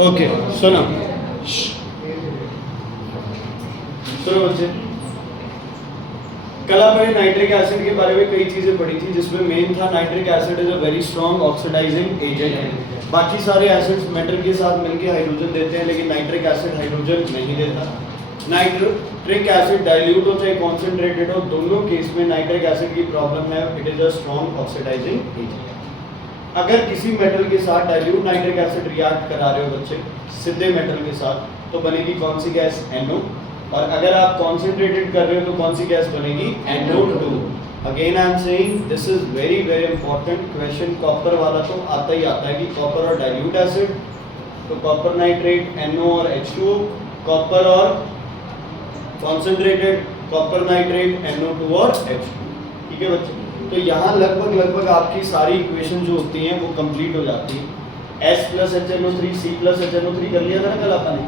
Okay सुनो सुनो बच्चे, कल आपने नाइट्रिक एसिड के बारे में कई चीजें पढ़ी थी, जिसमें मेन था nitric acid is a very strong oxidising agent है। बाकी सारे एसिड्स मेटल के साथ मिलकर हाइड्रोजन देते हैं, लेकिन नाइट्रिक एसिड हाइड्रोजन नहीं देता। नाइट्रिक एसिड डाइल्यूट हो चाहे कॉन्सेंट्रेटेड हो, दोनों केस में नाइट्रिक एसिड की प्रॉब्लम है, it is a strong oxidising agent. अगर किसी मेटल के साथ डाइल्यूट नाइट्रिक एसिड रिएक्ट करा रहे हो बच्चे सीधे मेटल के साथ, तो बनेगी कौन सी गैस? NO। और अगर आप कॉन्सेंट्रेटेड कर रहे हो तो कौन सी गैस बनेगी? NO2। Again I am saying this is very very important question. Copper वाला तो आता ही आता है कि कॉपर और डाइल्यूट एसिड, तो कॉपर नाइट्रेट NO और H2O, कॉपर और कॉन्सेंट्रेटेड कॉपर नाइट्रेट NO2 और H2। ठीक है बच्चे, तो यहाँ लगभग आपकी सारी इक्वेशन जो होती हैं वो कंप्लीट हो जाती है। S plus HNO3 C plus HNO3 कर लिया था ना कल आपने?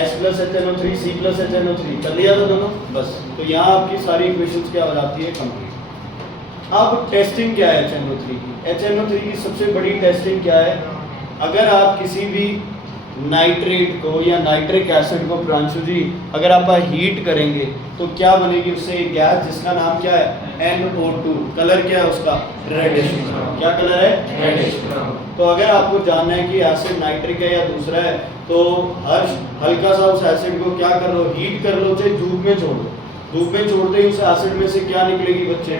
S plus HNO3 C plus HNO3 कर लिया था दोनों, बस। तो यहाँ आपकी सारी इक्वेशंस क्या हो जाती है? कंप्लीट। अब टेस्टिंग क्या है HNO3 की? HNO3 की सबसे बड़ी टेस्टिंग क्या है? अगर आप किसी भी नाइट्रेट को या नाइट्रिक एसिड को, प्रांशु जी, अगर आप हीट करेंगे तो क्या बनेगी उससे एक गैस जिसका नाम क्या है? NO2। कलर क्या है उसका? रेडिश। क्या कलर है? रेडिश। तो अगर आपको जानना है कि एसिड नाइट्रिक है या दूसरा है, तो हल्का सा उस एसिड को क्या कर लो? हीट कर लो, चाहे धूप में छोड़ दो। धूप में छोड़ते ही उस एसिड में से क्या निकलेगी बच्चे?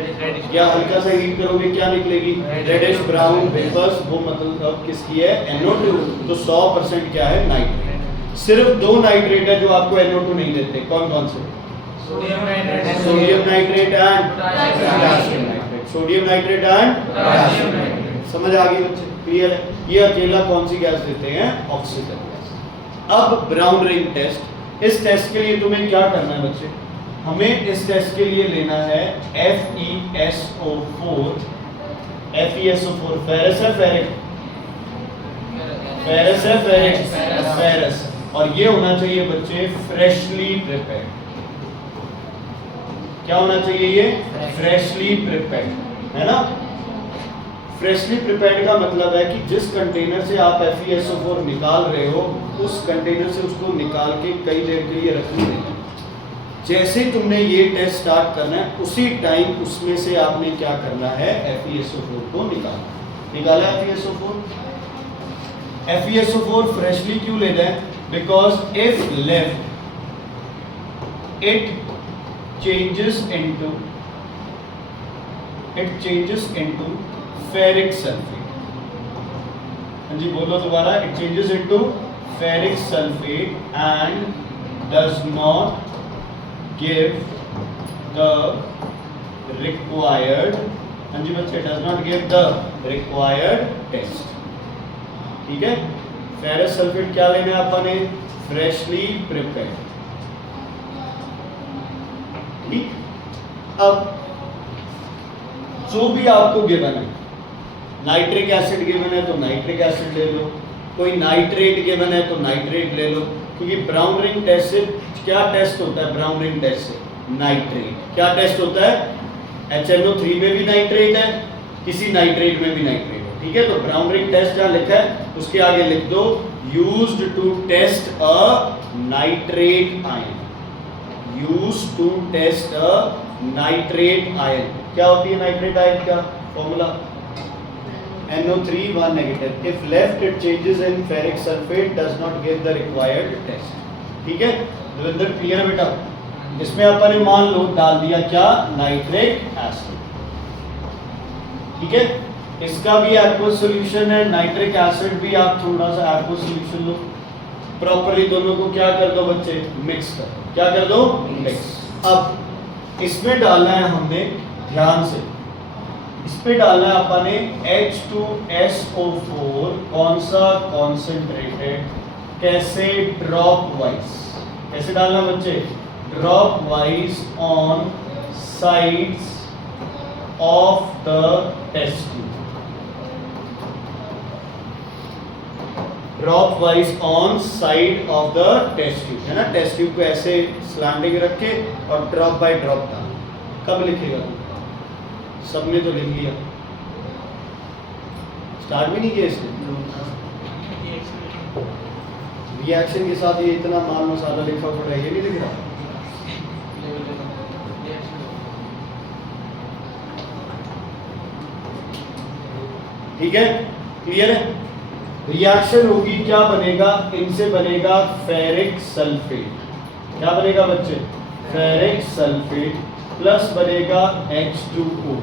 या हल्का सा हीट करोगे क्या निकलेगी? Reddish brown vapours. वो मतलब किसकी है? NO2। तो 100% क्या है? नाइट्रेट। सिर्फ दो नाइट्रेट है जो आपको NO2 नहीं देते, कौन कौन से? Sodium nitrate and potassium nitrate. Sodium nitrate and potassium nitrate. समझ आ गई बच्चे? क्लियर है? ये अकेला कौन सी गैस देते हैं? Oxygen gas. अब ब्राउन रिंग टेस्ट, इस टेस्ट के लिए तुम्हें क्या करना है बच्चे? हमें इस टेस्ट के लिए लेना है FeSO4। FeSO4 फेरस है, फेरिक? फेरस है, फेरिक? फेरस। और ये होना चाहिए बच्चे फ्रेशली प्रिपेयर्ड। क्या होना चाहिए? ये फ्रेशली प्रिपेयर्ड है ना। फ्रेशली प्रिपेयर्ड का मतलब है कि जिस कंटेनर से आप FeSO4 निकाल रहे हो, उस कंटेनर से उसको निकाल के कई देर के लिए रखने देना। जैसे तुमने ये टेस्ट स्टार्ट करना है, उसी टाइम उसमें से आपने क्या करना है? FeSO4 को निकाला FeSO4। FeSO4 फ्रेशली क्यों लेना है? Because if left it changes into ferric sulphate. हाँ जी बोलो दोबारा। It changes into ferric sulphate and does not give the required, हाँ जी बच्चे, does not give the required test। ठीक है, फेरस सल्फेट क्या लेना है अपने? Freshly prepared. ठीक। अब जो भी आपको गिवन है, नाइट्रिक एसिड गिवन है तो नाइट्रिक एसिड ले लो, कोई नाइट्रेट गिवन है तो नाइट्रेट ले लो, क्योंकि ब्राउन रिंग टेस्ट से क्या टेस्ट होता है? ब्राउन रिंग टेस्ट से नाइट्रेट। क्या टेस्ट होता है? HNO3 में भी नाइट्रेट है, किसी नाइट्रेट में भी नाइट्रेट है। ठीक है, तो ब्राउन रिंग टेस्ट जहाँ लिखा है उसके आगे लिख दो used to test a nitrate ion. Used to test a nitrate ion. क्या होती है नाइट्रेट आयन का formula? NO3 1 negative। If left it changes in ferric sulfate, does not give the required test। ठीक है, देवेंद्र क्लियर है बेटा? इसमें अपन ने मान लो डाल दिया क्या? Nitric acid. ठीक है, इसका भी एक्वस सॉल्यूशन है, नाइट्रिक एसिड भी आप थोड़ा सा एक्वस सॉल्यूशन लो, प्रॉपर्ली दोनों को क्या कर दो बच्चे? मिक्स कर दो। क्या कर दो? मिक्स। अब इसमें डालना है हमने, ध्यान से इस पे डालना है अपन ने H2SO4। कौन सा? कॉन्सेंट्रेटेड। कैसे? Drop wise. कैसे डालना बच्चे? Drop wise on sides of the test tube. Drop wise on side of the test tube, है ना। टेस्ट ट्यूब को ऐसे स्लैंडिंग रखे और ड्रॉप बाय ड्रॉप डाल। कब लिखेगा? सबने तो लिख लिया, स्टार्ट भी नहीं किया इसने। रिएक्शन के साथ ये इतना माल मसाला लिखा पड़ा है, ये नहीं लिख रहा। ठीक है, क्लियर है। रिएक्शन होगी, क्या बनेगा, इनसे बनेगा फेरिक सल्फेट। क्या बनेगा बच्चे, फेरिक सल्फेट प्लस बनेगा H2O।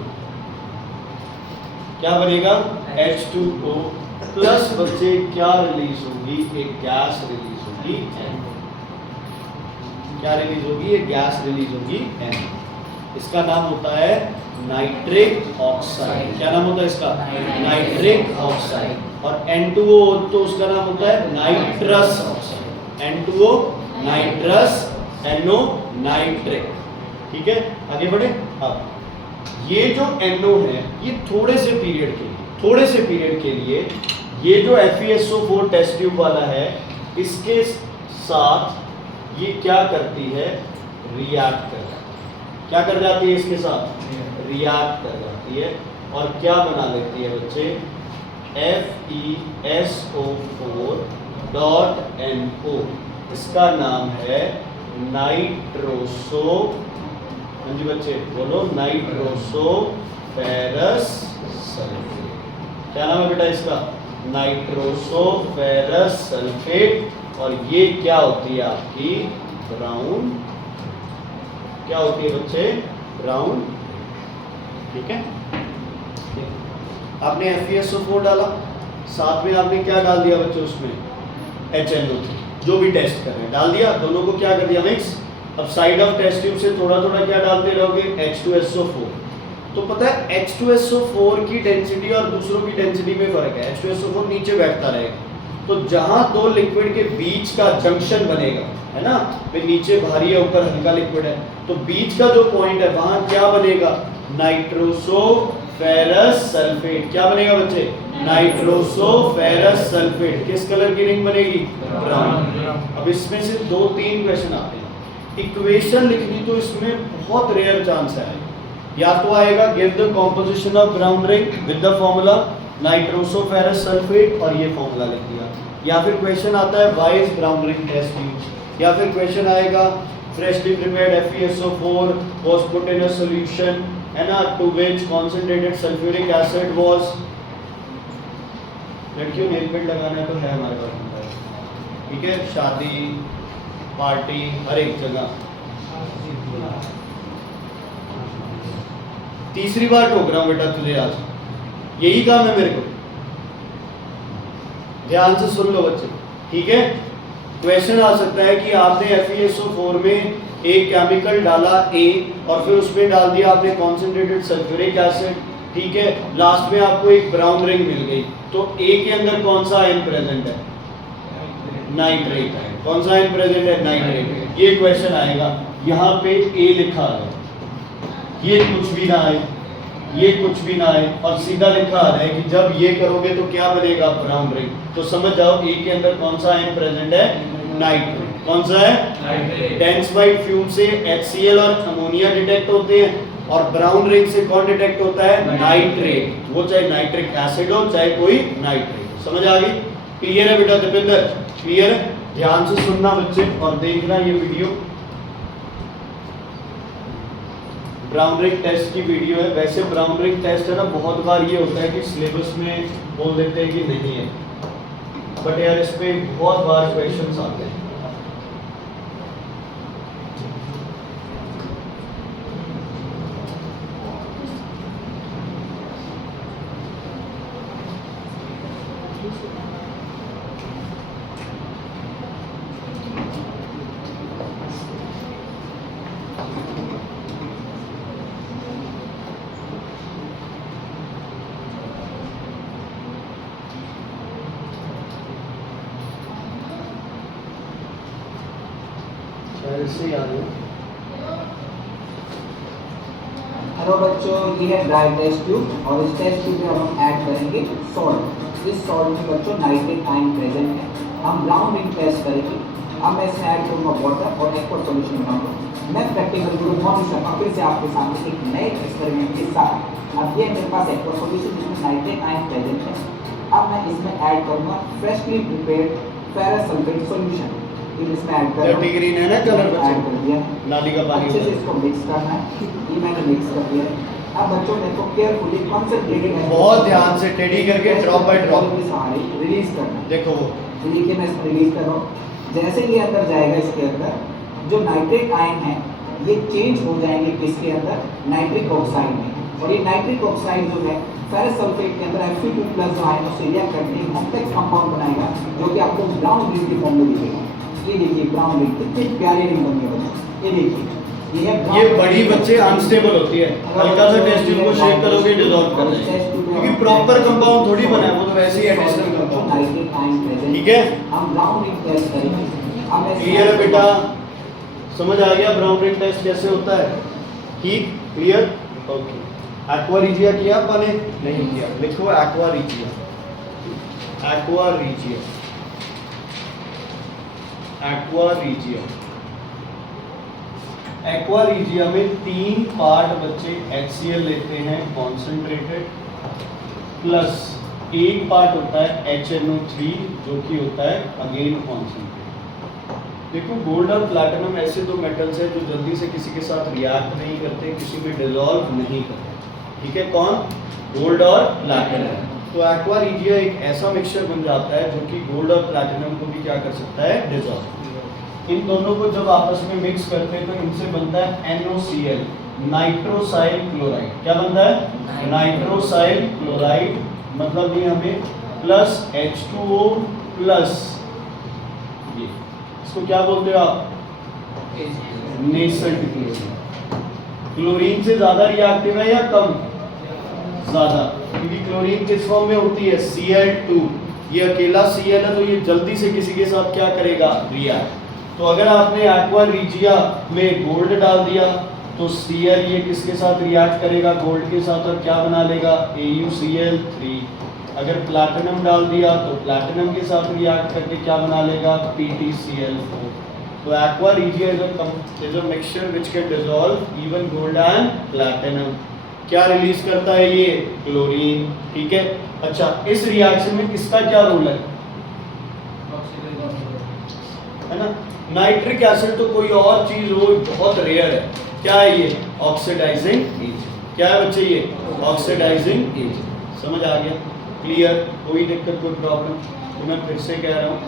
क्या बनेगा, H2O प्लस बच्चे क्या रिलीज होगी, एक गैस रिलीज होगी N। क्या रिलीज होगी, एक गैस रिलीज होगी N। इसका नाम होता है नाइट्रिक ऑक्साइड। क्या नाम होता है इसका, नाइट्रिक ऑक्साइड। और N2O तो उसका नाम होता है nitrous oxide. N2O nitrous, NO nitric. ठीक है, आगे बढ़े। अब ये जो NO है ये थोड़े से पीरियड के लिए ये जो FeSO4 टेस्ट ट्यूब वाला है इसके साथ ये क्या करती है, रिएक्ट कर जाती है। क्या कर जाती है, इसके साथ रिएक्ट कर जाती है और क्या बना लेती है बच्चे, FeSO4.NO। इसका नाम है नाइट्रोसो, हाँ जी बच्चे बोलो, नाइट्रोसो फेरस सल्फेट। क्या नाम है बेटा इसका, नाइट्रोसो फेरस सल्फेट। और ये क्या होती है आपकी, ब्राउन, क्या होती है बच्चे, ब्राउन। ठीक है, आपने FeSO4 डाला, साथ में आपने क्या डाल दिया बच्चे उसमें, HNO3, जो भी टेस्ट कर रहे हैं डाल दिया, दोनों को क्या कर दिया, मिक्स। अब साइड ऑफ टेस्ट ट्यूब से थोड़ा थोड़ा क्या डालते रहोगे, H2SO4। तो पता है H2SO4 की डेंसिटी और दूसरों की डेंसिटी में फर्क है। H2SO4 नीचे बैठता रहेगा, तो जहां दो लिक्विड के बीच का जंक्शन बनेगा, है ना, फिर नीचे भारी है ऊपर हल्का लिक्विड है, तो बीच का जो पॉइंट है वहां क्या बनेगा, नाइट्रोसो फेरस सल्फेट। क्या बनेगा बच्चे, नाइट्रोसो फेरस सल्फेट। किस कलर की रिंग बनेगी, ब्राउन। अब इसमें से 2-3 क्वेश्चन आते हैं। इक्वेशन लिखनी तो इसमें बहुत रेयर चांस है, या तो आएगा give the composition of brown ring with the formula nitroso ferrous sulphate और ये फॉर्मूला लिख दिया, या फिर क्वेश्चन आता है why is brown ring test used, या फिर क्वेश्चन आएगा freshly prepared FeSO4 was put in a solution, है ना, to which concentrated sulfuric acid was। लड़कियों नेल पेंट लगाना तो है हमारे पास, ठीक है, शादी पार्टी हर एक जगह। तीसरी बार ठोक रहा हूं बेटा तुझे आज, यही काम है मेरे को, ध्यान से सुन लो बच्चे। ठीक है, क्वेश्चन आ सकता है कि आपने FeSO4 में एक केमिकल डाला A और फिर उसमें डाल दिया आपने कॉन्सेंट्रेटेड सल्फ्यूरिक एसिड, ठीक है, लास्ट में आपको एक ब्राउन रिंग मिल गई, तो A के अंदर कौन सा आयन प्रेजेंट है, नाइट्रेट है। कौन सा आयन प्रेजेंट है, नाइट्रेट। ये क्वेश्चन आएगा, यहाँ पे A लिखा है, ये कुछ भी ना आए, ये कुछ भी ना आए, और सीधा लिखा आ रहा है कि जब ये करोगे तो क्या बनेगा, ब्राउन रिंग। तो समझ जाओ A के अंदर कौन सा आयन प्रेजेंट है, नाइट्रेट। कौन सा है, नाइट्रेट। डेंस वाइट फ्यूम से HCl और अमोनिया डिटेक्ट होते हैं, और ब्राउन रिंग से कौन डिटेक्ट होता है, नाइट्रेट। वो चाहे नाइट्रिक एसिड हो चाहे कोई नाइट्रेट। समझ आ गई, क्लियर है बेटा दीपेंद्र, क्लियर है। ध्यान से सुनना बच्चे और देखना ये वीडियो, ब्राउन रिंग टेस्ट की वीडियो है। वैसे ब्राउन रिंग टेस्ट है ना, बहुत बार ये होता है कि सिलेबस में बोल देते हैं कि नहीं है, बट यार इस पे बहुत बार क्वेश्चंस आते हैं। हेलो बच्चों, ये है ड्राई टेस्ट ट्यूब और इस टेस्ट ट्यूब में हम ऐड करेंगे सॉल्ट। इस सॉल्ट में बच्चों नाइट्रिक आयन प्रेजेंट है। हम ब्राउन रिंग टेस्ट करेंगे। अब मैं इसमें ऐड करूँगा वाटर और एक्वा सॉल्यूशन बनाऊंगा। मैं प्रैक्टिकल गुरु मोहन शर्मा फिर से आपके सामने एक नए एक्सपेरिमेंट के साथ। अब ये मेरे पास एक्वा सॉल्यूशन जिसमें नाइट्रिक आयन प्रेजेंट है। अब मैं इसमें ऐड करूँगा freshly prepared ferrous sulphate solution, फिर इसमें ऐड कर डर्टी ग्रीन है ना कलर ऐड कर बच्चे, दिया। नाली का पानी अच्छे से होता है। इसको मिक्स करना है, ये मैंने मिक्स कर दिया है। अब बच्चों ने को केयरफुली कंसंट्रेटेड बहुत ध्यान से टेढ़ी करके ड्रॉप बाय ड्रॉप के सहारे रिलीज करना है। देखो वो तो देखिए मैं इसको रिलीज कर रहा हूँ। जैसे ये अंदर जाएगा इसके अंदर जो नाइट्रेट आयन है ये चेंज हो जाएंगे किसके अंदर, नाइट्रिक ऑक्साइड में। और ये नाइट्रिक ऑक्साइड जो है फेरस सल्फेट के अंदर Fe2+ जो आयन उससे रिएक्ट करके कॉम्प्लेक्स कंपाउंड बनाएगा जो कि आपको ब्राउन ग्रीन की फॉर्म में दिखेगा। ये देखिए ब्राउन ग्रीन कितने प्यारे रिंग बन गए बच्चों, ये देखिए ये बड़ी बच्चे अनस्टेबल होती है, हल्का सा टेस्ट ट्यूब को शेक करोगे डिसॉल्व कर देगा, क्योंकि प्रॉपर कंपाउंड थोड़ी बना है, वो तो वैसे ही एडिशनल कंपाउंड। ठीक है, हम ब्राउन रिंग टेस्ट करेंगे। अब मैं क्लियर है बेटा, समझ आ गया ब्राउन रिंग टेस्ट कैसे होता है? ठीक, क्लियर, ओके। एक्वा रिजिया किया आपने? नहीं किया, लिखो aqua regia, aqua regia, aqua regia. Aqua regia में 3 पार्ट बच्चे HCl लेते हैं कॉन्सेंट्रेटेड, प्लस 1 पार्ट होता है HNO3 जो कि होता है अगेन कॉन्सेंट्रेटेड। देखो गोल्ड और प्लैटिनम ऐसे 2 मेटल्स हैं जो जल्दी से किसी के साथ रिएक्ट नहीं करते, किसी में डिसॉल्व नहीं करते। ठीक है, कौन? गोल्ड और प्लैटिनम। तो एक्वा रिजिया एक ऐसा मिक्सचर बन जाता है जो कि गोल्ड और प्लैटिनम को भी क्या कर सकता है, डिसॉल्व। इन दोनों को जब आपस में मिक्स करते हैं तो इनसे बनता है NOCl, नाइट्रोसाइल क्लोराइड। क्या बनता है? नाइट्रोसाइल क्लोराइड। मतलब ये हमें प्लस H2O प्लस ये, इसको क्या बोलते हो आप? Nascent chlorine. क्लोरीन से ज्यादा रिएक्टिव है या कम? ज्यादा, क्योंकि क्लोरीन किस फॉर्म में होती है? Cl2। ये अकेला Cl है तो ये जल्दी से किसी के साथ क्या करेगा, रिएक्ट। तो अगर आपने एक्वा रिजिया में गोल्ड डाल दिया तो Cl ये किसके साथ रिएक्ट करेगा? गोल्ड के साथ, और क्या बना लेगा? AuCl3। अगर प्लैटिनम डाल दिया तो प्लैटिनम के साथ रिएक्ट करके क्या बना लेगा? PtCl4। तो aqua regia is a mixture which can dissolve even gold and platinum. क्या रिलीज करता है ये? क्लोरीन। ठीक है, अच्छा इस रिएक्शन में किसका क्या रोल है ना? नाइट्रिक एसिड तो कोई और चीज हो, बहुत रेयर है। क्या है ये? Oxidising agent. क्या है बच्चे ये? Oxidising agent. समझ आ गया? क्लियर, कोई दिक्कत, कोई प्रॉब्लम? तो मैं फिर से कह रहा हूँ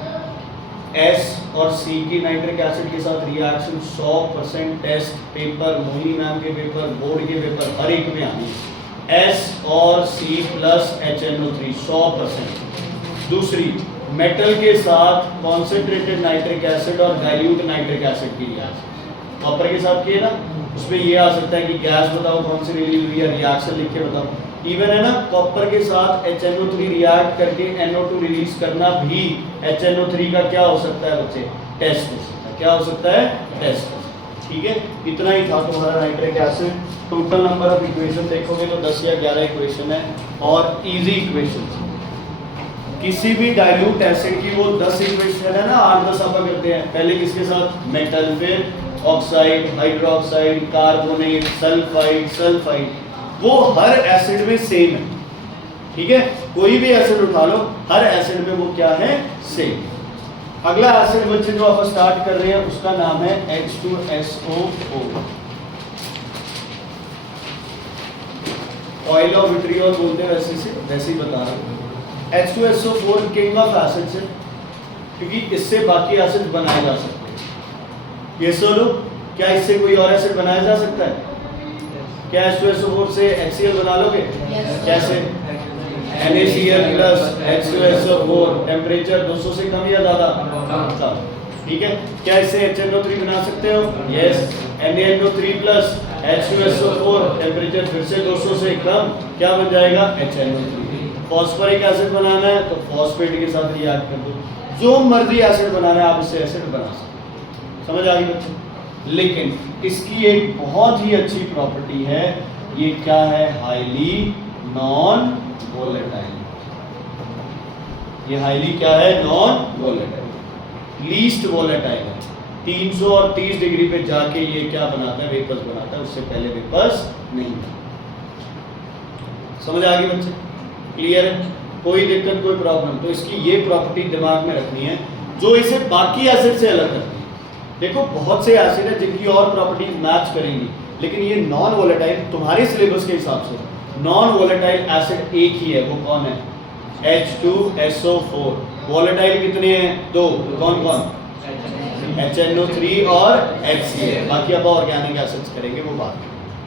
S और C की नाइट्रिक एसिड के साथ reaction 100% test paper, Mohini ma'am के पेपर, बोर्ड के पेपर, हर एक में आनी है। S और C प्लस HNO3 100%। दूसरी, मेटल के साथ कॉन्सेंट्रेटेड नाइट्रिक एसिड और डाइल्यूट नाइट्रिक एसिड की रिएक्शन कॉपर के साथ किए ना, उसमें ये आ सकता है कि गैस बताओ कौन सी रिलीज हुई है, रिएक्शन लिख के बताओ। इवन है ना, कॉपर के साथ HNO3 रिएक्ट करके NO2 रिलीज करना भी HNO3 का क्या हो सकता है बच्चे? टेस्ट हो सकता है। क्या हो सकता है? टेस्ट। ठीक है, इतना ही था तुम्हारा nitric acid. Total number of equation देखोगे तो 10 या 11 इक्वेशन है, और इजी इक्वेशन। किसी भी डाइल्यूट एसिड की वो 10 इक्वेशन है ना, 8-10 आप करते हैं। पहले किसके साथ? मेटल, फिर oxide, hydroxide, carbonate, sulphide, sulphide. वो हर एसिड में सेम है। ठीक है, कोई भी एसिड उठा लो, हर एसिड में वो क्या है? सेम। अगला एसिड बच्चे जो आप स्टार्ट कर रहे हैं उसका नाम है H2SO4। ऑयल ऑफ विट्रियोल बोलते हैं, वैसे ही बता रहा हूँ। H2SO4 किंग ऑफ एसिड्स है, क्योंकि इससे बाकी एसिड बनाए जा सकते हैं। ये सोलो, क्या इससे कोई और एसिड बनाया जा सकता है? क्या H2SO4 से HCl बना लोगे? कैसे? NaCl प्लस H2SO4, टेम्परेचर 200 से कम या ज़्यादा? ठीक है, क्या इससे HNO3 बना सकते हो? Yes. NaNO3 plus H2SO4, temperature फिर से 200 से कम, क्या बन जाएगा? HNO3। फॉस्फोरिक एसिड बनाना है तो फॉस्फेट के साथ रिएक्ट कर दो, जो मर्जी एसिड बनाना है आप इससे एसिड बना सकते हो। समझ आ गई बच्चों? लेकिन इसकी एक बहुत ही अच्छी प्रॉपर्टी है, ये क्या है? Highly non volatile. ये हाईली क्या है? नॉन वोलेटाइल, लीस्ट वोलेटाइल है। 300 और 30 डिग्री पे जाके ये क्या बनाता है? वेपर्स बनाता है, उससे पहले वेपर्स नहीं बनाता। समझ आ गई बच्चे? क्लियर है? कोई दिक्कत, कोई प्रॉब्लम? तो इसकी ये प्रॉपर्टी दिमाग में रखनी है, जो इसे बाकी एसिड से अलग करती है। देखो बहुत से एसिड है जिनकी और प्रॉपर्टीज मैच करेंगी, लेकिन ये नॉन वोलेटाइल तुम्हारे सिलेबस के हिसाब से नॉन वोलेटाइल एसिड एक ही है, वो कौन है? H2SO4। वोलेटाइल कितने हैं? दो। कौन कौन? HNO3 और HCl। बाकी अब ऑर्गेनिक एसिड्स करेंगे वो बात।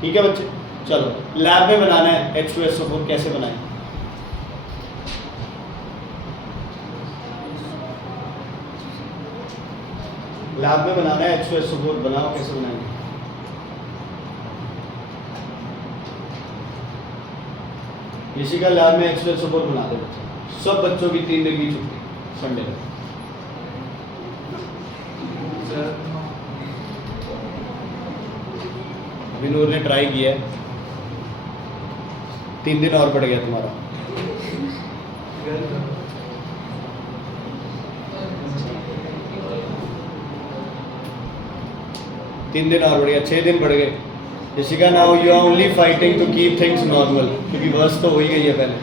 ठीक है बच्चे, चलो लैब में बनाना है H2SO4, कैसे बनाएं? लैब में बनाना है H2SO4, बनाओ, कैसे बनाएंगे? इसी का लैब में H2SO4 बना दे बच्चे। सब बच्चों की 3 दिन की छुट्टी संडे में। अभी नूर ने ट्राई किया है, 3 दिन और बढ़ गया तुम्हारा। तीन दिन और बढ़ गया, 6 दिन बढ़ गए। Jessica now you are only fighting to keep things normal, क्योंकि वर्ष तो हो ही गई है पहले।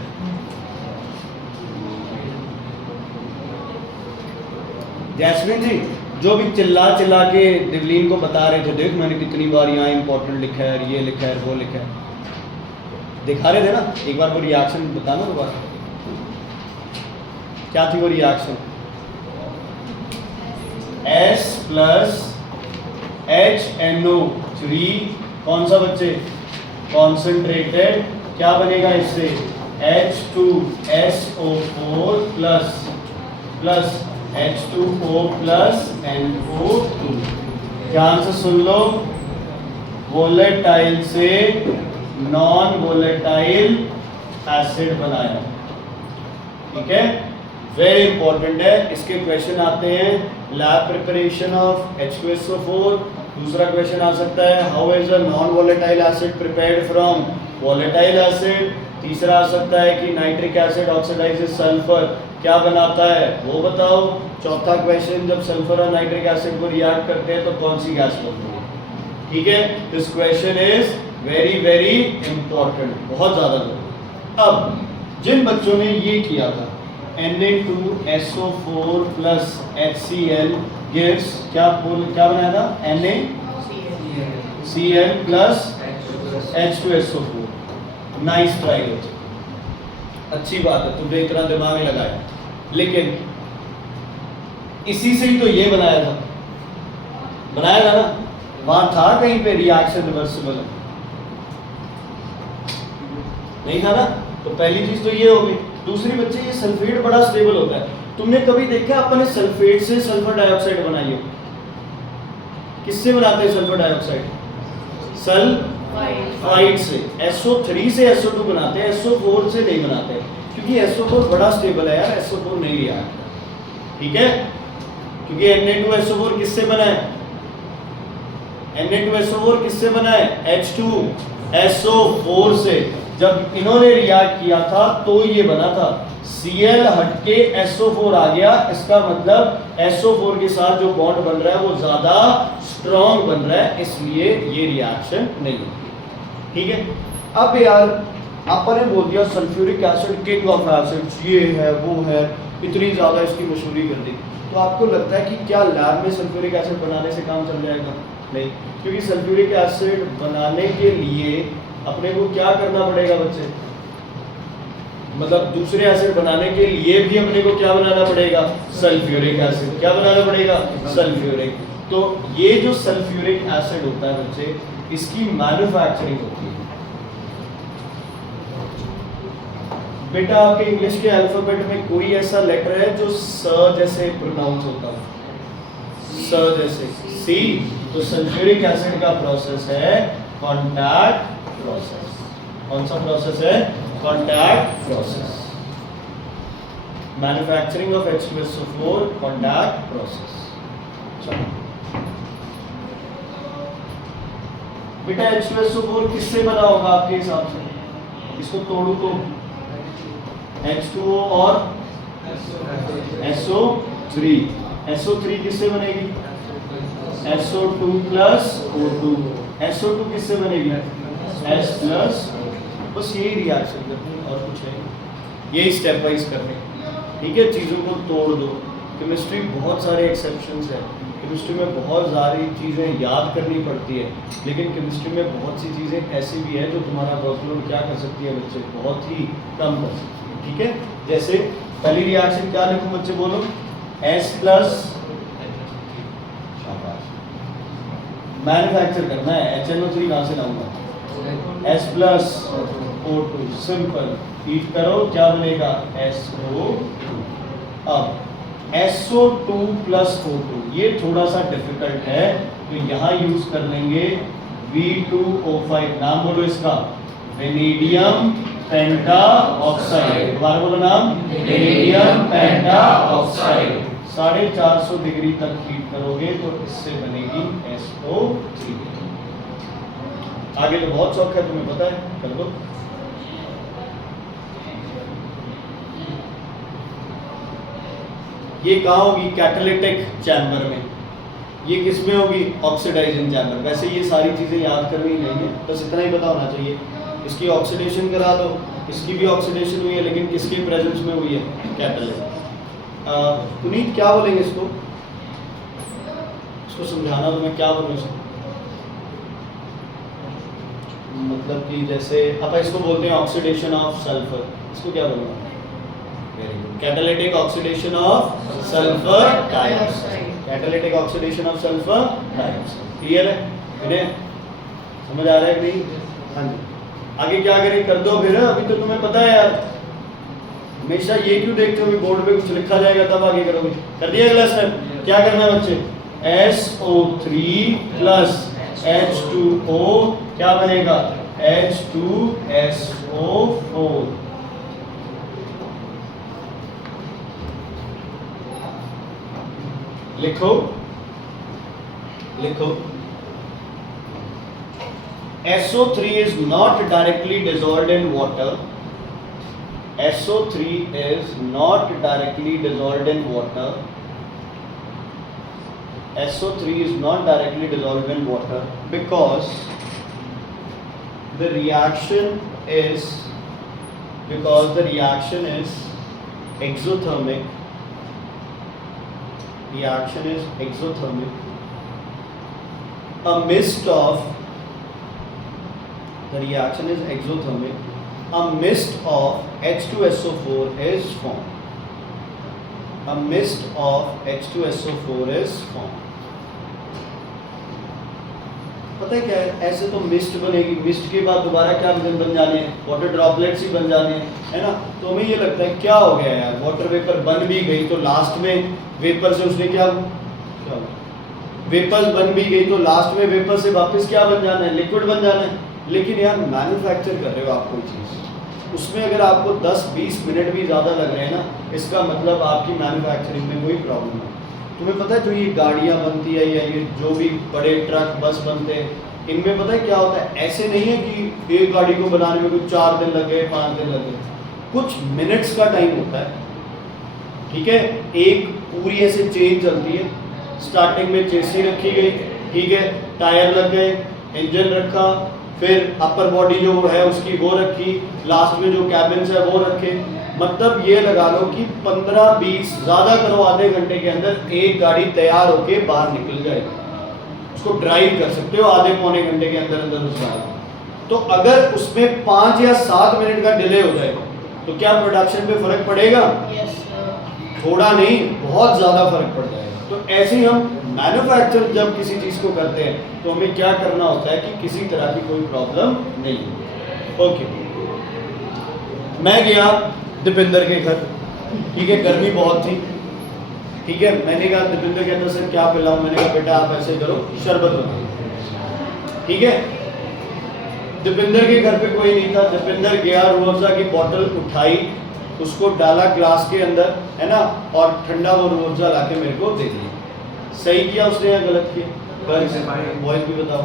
जैस्मिन जी जो भी चिल्ला चिल्ला के दिवलीन को बता रहे थे, देख मैंने कितनी बार यहाँ इंपॉर्टेंट लिखा है, ये लिखा है, वो लिखा है, दिखा रहे थे ना, एक बार वो रिएक्शन बताना दोबारा, क्या थी वो रिएक्शन? S प्लस HNO3 कौन सा बच्चे? कॉन्सेंट्रेटेड। क्या बनेगा इससे? H2SO4 plus H2O plus NO2। ध्यान से सुन लो, वोलेटाइल से नॉन वोलेटाइल एसिड बनाया। ठीक है, वेरी इंपॉर्टेंट है। इसके क्वेश्चन आते हैं लैब प्रिपरेशन ऑफ H2SO4। दूसरा क्वेश्चन आ सकता है how is a non volatile acid prepared from volatile acid. तीसरा आ सकता है कि नाइट्रिक एसिड ऑक्सीडाइजेज सल्फर, क्या बनाता है वो बताओ। चौथा क्वेश्चन, जब सल्फर और नाइट्रिक एसिड को रिएक्ट करते हैं तो कौन सी गैस बनती है? ठीक है, this question is very very important, बहुत ज्यादा जरूरी। अब जिन बच्चों ने ये किया था Na2SO4 प्लस HCl गिव्स, क्या बनाया था? NaCl plus H2SO4। Nice try बच्चे, अच्छी बात है, तुमने इतना दिमाग लगाया। लेकिन इसी से ही तो ये बनाया था ना, वहां था कहीं पे रिएक्शन रिवर्सिबल? नहीं था ना, तो पहली चीज तो ये हो गई। दूसरी बच्चे, ये सल्फेट बड़ा स्टेबल होता है। तुमने कभी देखा अपने सल्फेट से सल्फर डाइऑक्साइड बनाई हो? किससे बनाते हैं सल्फर डाइऑक्साइड? सल्फाइड से। SO3 से SO2 बनाते हैं, SO4 से नहीं बनाते, क्योंकि SO4 बड़ा स्टेबल है यार, SO4 नहीं लिया। ठीक है, क्योंकि Na2SO4 किससे बना है? Na2SO4 किससे बना है? H2SO4 से। जब इन्होंने रिएक्ट किया था तो ये बना था, Cl हटके SO4 आ गया, इसका मतलब SO4 के साथ जो बॉन्ड बन रहा है वो ज्यादा स्ट्रॉन्ग बन रहा है, इसलिए ये रिएक्शन नहीं होती। ठीक है, अब यार आपने बोल दिया sulphuric acid king of acids, ये है वो है, इतनी ज्यादा इसकी मशहूरी कर दी, तो आपको लगता है कि क्या लैब में सल्फ्यूरिक एसिड बनाने से काम चल जाएगा? नहीं, क्योंकि सल्फ्यूरिक एसिड बनाने के लिए अपने को क्या करना पड़ेगा बच्चे? मतलब दूसरे एसिड बनाने के लिए भी अपने को क्या बनाना पड़ेगा? Sulphuric acid. क्या बनाना पड़ेगा? सल्फ्यूरिक। तो ये जो सल्फ्यूरिक एसिड होता है बच्चे, इसकी मैन्युफैक्चरिंग होती है। बेटा आपके इंग्लिश के अल्फाबेट में कोई ऐसा लेटर है जो स जैसे प्रोनाउंस होता है? स जैसे, सी। तो सल्फ्यूरिक एसिड का प्रोसेस है कॉन्टैक्ट प्रोसेस। कौन सा प्रोसेस है? Contact process. Manufacturing of H2SO4 contact process. चलो बेटा H2SO4 किससे बना होगा आपके हिसाब से? इसको तोड़ू तो H2O और SO3। SO3 किससे बनेगी? SO2 plus O2। SO2 किससे बनेगी? S plus. बस यही रिएक्शन करनी है और कुछ है, यही स्टेप वाइज करने। ठीक है, चीज़ों को तोड़ दो। केमिस्ट्री बहुत सारे एक्सेप्शंस हैं, केमिस्ट्री में बहुत सारी चीज़ें याद करनी पड़ती है, लेकिन केमिस्ट्री में बहुत सी चीज़ें ऐसी भी है जो तुम्हारा वर्कलोड क्या कर सकती है बच्चे, बहुत ही कम कर सकती है। ठीक है, जैसे पहली रिएक्शन क्या लिखूं बच्चे बोलो, S प्लस मैन्युफैक्चर करना है, HNO3 कहाँ से लाऊंगा, S plus O2, simple, heat करो क्या बनेगा, SO2। अब SO2 प्लस O2 ये थोड़ा सा डिफिकल्ट है, तो यहाँ यूज कर लेंगे V2O5, नाम बोलो इसका, वेनेडियम पेंटा ऑक्साइड, दोबारा बोलो नाम, वेनेडियम पेंटा ऑक्साइड। 450 डिग्री तक हीट करोगे तो इससे बनेगी SO3। आगे तो बहुत शौक है, तुम्हें पता है, कर दो। ये कहाँ होगी, कैटालिटिक चैम्बर में। ये किस में होगी, ऑक्सीडाइजिंग चैम्बर। वैसे ये सारी चीज़ें याद करनी नहीं है, बस इतना ही पता होना चाहिए। इसकी ऑक्सीडेशन करा दो, इसकी भी ऑक्सीडेशन हुई है, लेकिन किसके प्रेजेंस में हुई है, कैटालिस्ट। पुनीत क्या बोलेंगे इसको समझाना, तो मैं क्या बोलूँ इसको, मतलब कि जैसे अपन इसको बोलते हैं ऑक्सीडेशन ऑफ सल्फर, इसको क्या बोलूँगा, catalytic oxidation of sulphur dioxide, catalytic oxidation of sulphur dioxide. Clear है, इन्हें समझ आ रहा है कि नहीं? हाँ जी, आगे क्या करें, कर दो फिर, अभी तो तुम्हें पता है यार, हमेशा ये क्यों देखते हो कि बोर्ड पे कुछ लिखा जाएगा तब आगे करोगे। कर दिया अगला स्टेप, क्या करना है बच्चे, SO3 प्लस H2O क्या बनेगा, H2SO4। लिखो लिखो, SO3 is not directly dissolved in water. SO3 is not directly dissolved in water. SO3 is not directly dissolved in water because the reaction is exothermic. Reaction is exothermic. The reaction is exothermic. A mist of H2SO4 is formed. A mist of H2SO4 is formed. पता है क्या है, ऐसे तो mist बनेगी, mist के बाद दोबारा क्या बन जाने हैं, वाटर ड्रॉपलेट्स ही बन जाने हैं, है ना। तो हमें ये लगता है क्या हो गया यार, वाटर वेपर बन भी गई तो लास्ट में वेपर से उसने क्या वेपर्स बन भी गई तो लास्ट में वेपर से वापस क्या बन जाना है, लिक्विड बन जाना है। लेकिन यार मैन्युफैक्चर कर रहे हो आप कोई चीज़, उसमें अगर आपको 10-20 मिनट भी ज़्यादा लग रहे हैं ना, इसका मतलब आपकी मैन्युफैक्चरिंग में कोई प्रॉब्लम है। तुम्हें पता है जो ये गाड़ियाँ बनती है या ये जो भी बड़े ट्रक बस बनते हैं, इनमें पता है क्या होता है, ऐसे नहीं है कि एक गाड़ी को बनाने में कुछ 4 दिन लग गए, 5 दिन लग गए, कुछ मिनट्स का टाइम होता है। ठीक है, एक पूरी ऐसे चेन चलती है, स्टार्टिंग में चेसी रखी गई, ठीक है, टायर लग गए, इंजन रखा, फिर अपर बॉडी जो है उसकी वो रखी, लास्ट में जो कैबिन्स है वो रखे। मतलब ये लगा लो कि 15-20 ज़्यादा करो आधे घंटे के अंदर एक गाड़ी तैयार होके बाहर निकल जाएगी। उसको ड्राइव कर सकते हो आधे पौने घंटे के अंदर अंदर उस गाड़ी। तो अगर उसमें 5 या 7 मिनट का डिले हो जाए तो क्या प्रोडक्शन पे फर्क पड़ेगा? थोड़ा नहीं, बहुत ज़्यादा फर्क पड़ जाएगा। तो ऐसे ही हम मैन्युफैक्चर जब किसी चीज़ को करते हैं तो हमें क्या करना होता है कि किसी तरह की कोई प्रॉब्लम नहीं हो। ओके, मैं गया दीपिंदर के घर, ठीक है, गर्मी बहुत थी, ठीक है। मैंने कहा दीपिंदर के अंदर सर क्या पिलाऊं, मैंने कहा बेटा आप ऐसे करो शरबत बनाओ, ठीक है। दीपिंदर के घर पे कोई नहीं था, दीपिंदर गया, रूह अफ़ज़ा की बोतल उठाई, उसको डाला ग्लास के अंदर, है ना, और ठंडा वो रूह अफ़ज़ा ला के मेरे को दे दिया। सही किया उसने या गलत किया? बॉयज भी बताओ।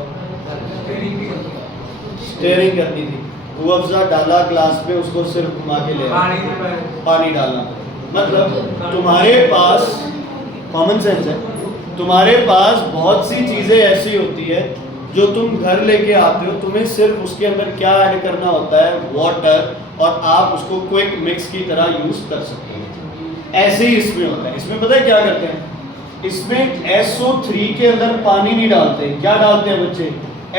स्टेयरिंग करनी थी, रूह अफ़ज़ा डाला ग्लास में, उसको सिर्फ घुमा के ले पानी डालना। मतलब तुम्हारे पास कॉमन सेंस है, तुम्हारे पास बहुत सी चीज़ें ऐसी होती है जो तुम घर लेके आते हो, तुम्हें सिर्फ उसके अंदर क्या ऐड करना होता है, वाटर, और आप उसको क्विक मिक्स की तरह यूज़ कर सकते हो। ऐसे ही इसमें होता है। इसमें पता है क्या करते हैं, इसमें SO3 के अंदर पानी नहीं डालते, क्या डालते हैं बच्चे,